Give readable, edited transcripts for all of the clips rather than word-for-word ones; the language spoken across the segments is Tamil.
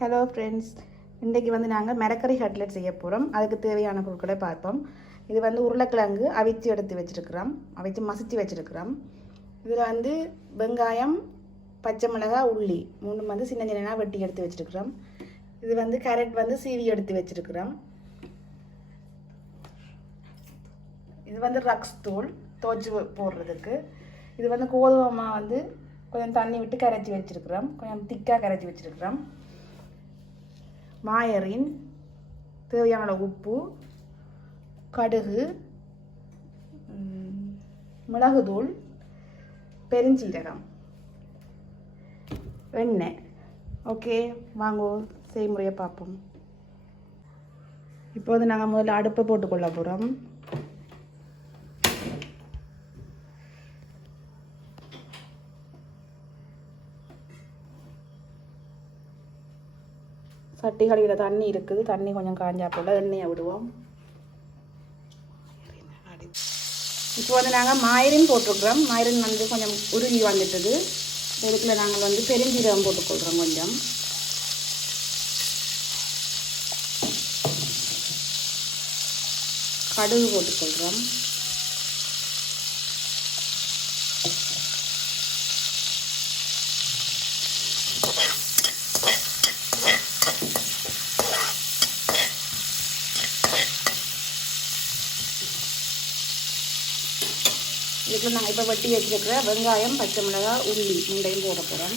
ஹலோ ஃப்ரெண்ட்ஸ், இன்றைக்கி வந்து நாங்கள் மரக்கறி கட்லெட் செய்ய போகிறோம். அதுக்கு தேவையான பொருட்களை பார்ப்போம். இது வந்து உருளைக்கிழங்கு அவிச்சு எடுத்து வச்சுருக்கிறோம், அவிச்சு மசிச்சு வச்சுருக்கிறோம். இதில் வந்து வெங்காயம், பச்சை மிளகாய், உள்ளி மூணு வந்து சின்ன சின்னதாக வெட்டி எடுத்து வச்சுருக்கிறோம். இது வந்து கேரட் வந்து சீவி எடுத்து வச்சுருக்கிறோம். இது வந்து ரக்ஸ் தூள் துவச்சி போடுறதுக்கு. இது வந்து கோதுமை வந்து கொஞ்சம் தண்ணி விட்டு கரைச்சி வச்சுருக்கிறோம், கொஞ்சம் திக்காக கரைச்சி வச்சுருக்கிறோம். மாயரின் தேவையான உப்பு, கடுகு, மிளகுத்தூள், பெருஞ்சீரகம், எண்ணெய். ஓகே, வாங்கோ செய்முறையை பார்ப்போம். இப்போது நாங்கள் முதல்ல அடுப்பை போட்டுக்கொள்ள போகிறோம். சட்டி கழுவியில் தண்ணி இருக்குது, தண்ணி கொஞ்சம் காஞ்சா போல் எண்ணெயை விடுவோம். இப்போ வந்து நாங்கள் மாயரின் போட்டிருக்கிறோம். மாயரின் வந்து கொஞ்சம் உருகி வந்துட்டது. இதுக்குள்ள நாங்கள் வந்து பெருஞ்சீரகம் போட்டுக்கொள்கிறோம். கொஞ்சம் கடுகு போட்டுக்கொள்கிறோம். இதுக்கு நாங்கள் இப்போ வெட்டி வச்சுருக்கிற வெங்காயம், பச்சை மிளகாய், உள்ளி மூண்டையும் போட போகிறோம்.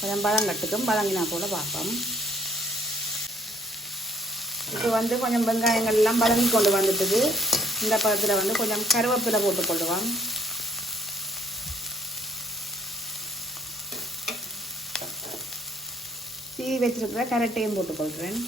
கொஞ்சம் பழங்கட்டுக்கும் பழங்கினா போல் பார்ப்போம். இப்போ வந்து கொஞ்சம் வெங்காயங்கள் எல்லாம் வதங்கி கொண்டு வந்துட்டுது. இந்த பழத்தில் வந்து கொஞ்சம் கருவேப்பிலை போட்டுக்கொள்ளுவோம். சீவி வச்சிருக்கிற கேரட்டையும் போட்டுக்கொள்கிறேன்.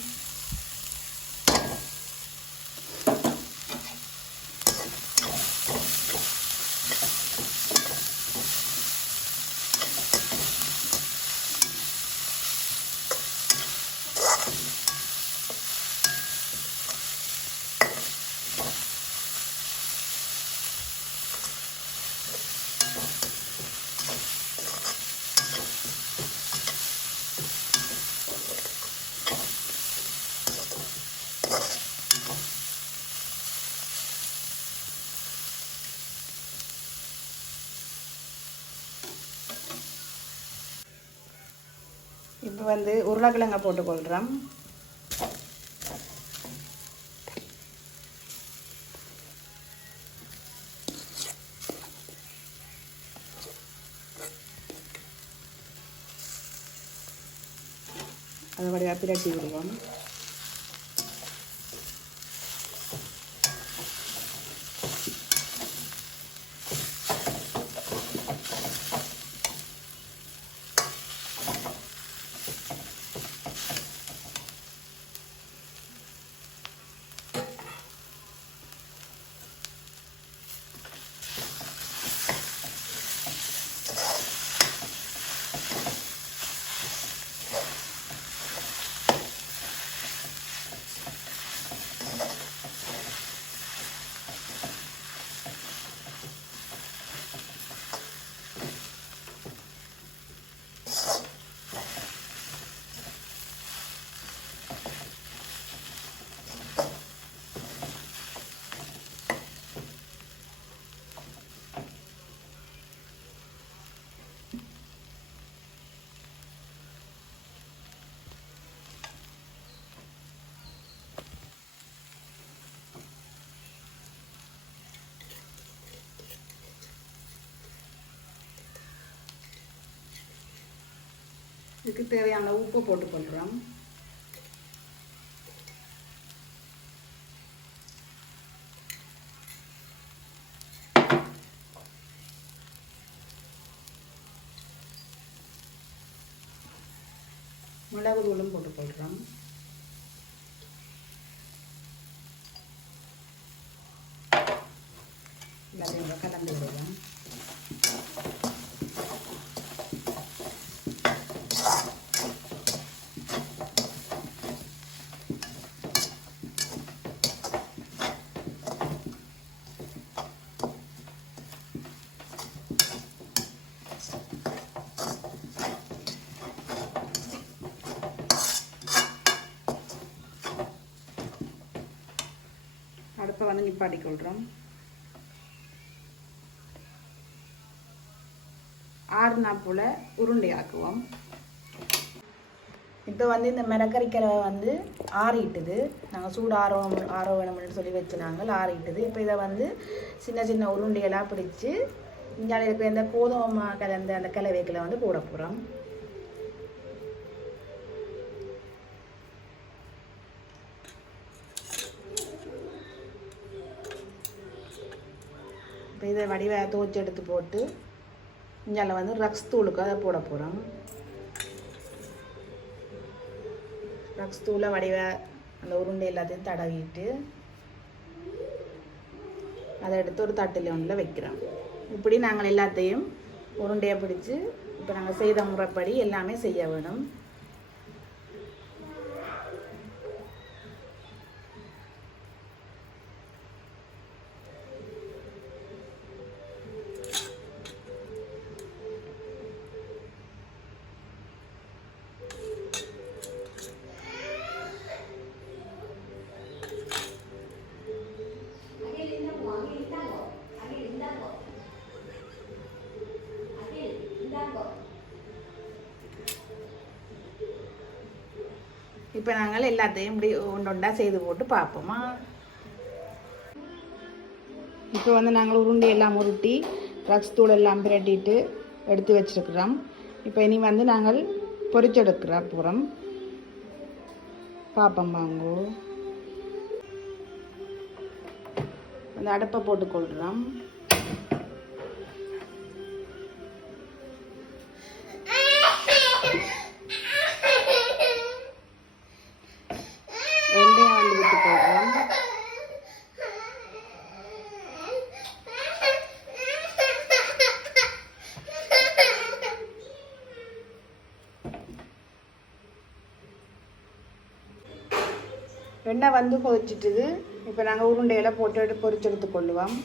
இப்போ வந்து உருளைக்கிழங்கை போட்டுக்கொள்கிறோம். அதை வழியாக பிரட்டி விடுவோம். இதுக்கு தேவையான உப்பு போட்டுக்கொள்கிறோம். மிளகு தூளும் போட்டுக்கொள்கிறோம். எல்லாத்தையும் கலந்து விடுவோம். அடுப்பை வந்து நிப்பாட்டி கொள்கிறோம். ஆறுனா போல் உருண்டை ஆக்குவோம். இப்போ வந்து இந்த மிளகறிக்கரை வந்து ஆறிட்டுது. நாங்கள் சூடு ஆரோ வேணும்னு சொல்லி வச்சு நாங்கள் ஆறிட்டுது. இப்போ இதை வந்து சின்ன சின்ன உருண்டையெல்லாம் பிடிச்சி இங்கே இருக்கிற இந்த கோதுமை கலந்த அந்த கலவைகளை வந்து போட போகிறோம். இப்போ இதை வடிவை துவச்சி எடுத்து போட்டு இங்கே வந்து ரக்ஸ் தூளுக்கு அதை போட போகிறோம். ரக்ஸ் தூளை வடிவை அந்த உருண்டை எல்லாத்தையும் தடவிட்டு அதை எடுத்து ஒரு தட்டில் ஒன்றில் வைக்கிறோம். இப்படி நாங்கள் எல்லாத்தையும் உருண்டையை பிடிச்சி இப்போ நாங்கள் செய்த முறைப்படி எல்லாமே செய்ய வேணும். இப்போ நாங்கள் எல்லாத்தையும் இப்படி ஒன்றொண்டா செய்து போட்டு பார்ப்போமா. இப்போ வந்து நாங்கள் உருண்டை எல்லாம் உருட்டி ரக்ஸ் தூள் எல்லாம் பிரட்டிட்டு எடுத்து வச்சுருக்குறோம். இப்போ இனி வந்து நாங்கள் பொரிச்செடுக்கிற போகிறோம். பார்ப்போம் வாங்கோ. அந்த அடுப்பை போட்டுக்கொள்கிறோம். வெண்டையம் வந்து விட்டு போடுறோம். வெண்ணெய் வந்து கொதிச்சிட்டுது. இப்போ நாங்கள் உருண்டையெல்லாம் போட்டு பொரிச்சு எடுத்து கொள்ளுவோம்.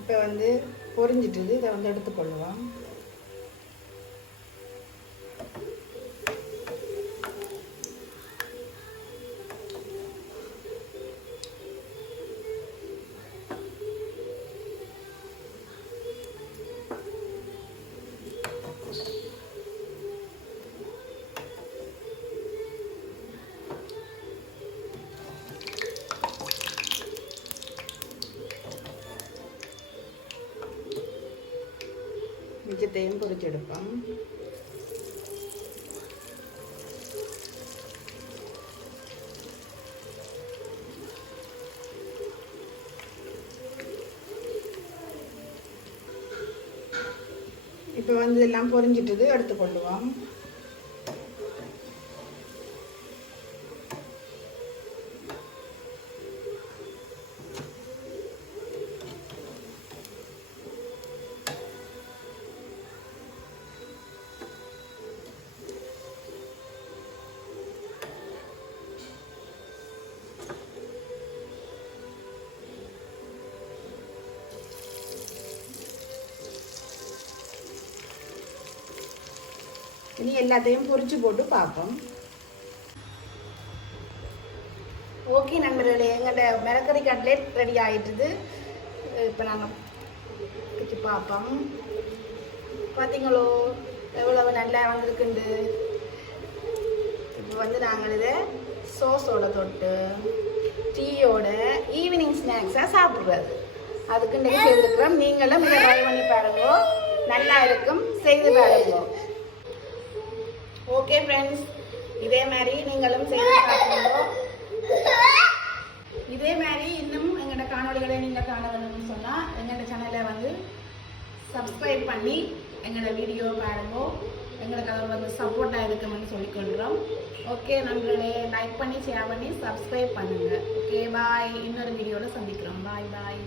இப்போ வந்து பொரிஞ்சிட்டுது. இதை வந்து எடுத்துக்கொள்ளுவோம். மிச்சத்தையும் பொரிச்செடுப்போம். இப்போ வந்து எல்லாம் பொரிஞ்சிட்டது, எடுத்துக்கொள்ளுவோம். இனி எல்லாத்தையும் பொரிச்சு போட்டு பார்ப்போம். ஓகே நண்பர்களே, எங்களோட மிளகறி கட்லெட் ரெடி ஆகிட்டுது. இப்போ நாங்கள் வச்சு பார்ப்போம். பார்த்தீங்களோ எவ்வளவு நல்லா வந்திருக்குண்டு. இப்போ வந்து நாங்கள் இதை சோஸோட தொட்டு டீயோட ஈவினிங் ஸ்நாக்ஸாக சாப்பிட்றது அதுக்கு இன்றைக்கி செய்திருக்கிறோம். நீங்களும் இதை ட்ரை பண்ணி பாருங்க, நல்லா இருக்கும், செய்து பாருங்க. ஓகே ஃப்ரெண்ட்ஸ், இதே மாதிரி நீங்களும் செய்து பாருங்க. இதே மாதிரி இன்னும் எங்களோட காணொலிகளை நீங்கள் காண வேணும்னு சொன்னால் எங்களோட சேனலை வந்து சப்ஸ்கிரைப் பண்ணி எங்களோட வீடியோ பாருங்க. எங்களுக்கு அதை வந்து சப்போர்ட்டாக இருக்குமென்னு சொல்லிக்கொள்கிறோம். ஓகே நண்பர்களே, லைக் பண்ணி ஷேர் பண்ணி சப்ஸ்கிரைப் பண்ணுங்கள். Okay bye. இன்னொரு வீடியோவில் சந்திக்கிறோம். பாய் பாய்.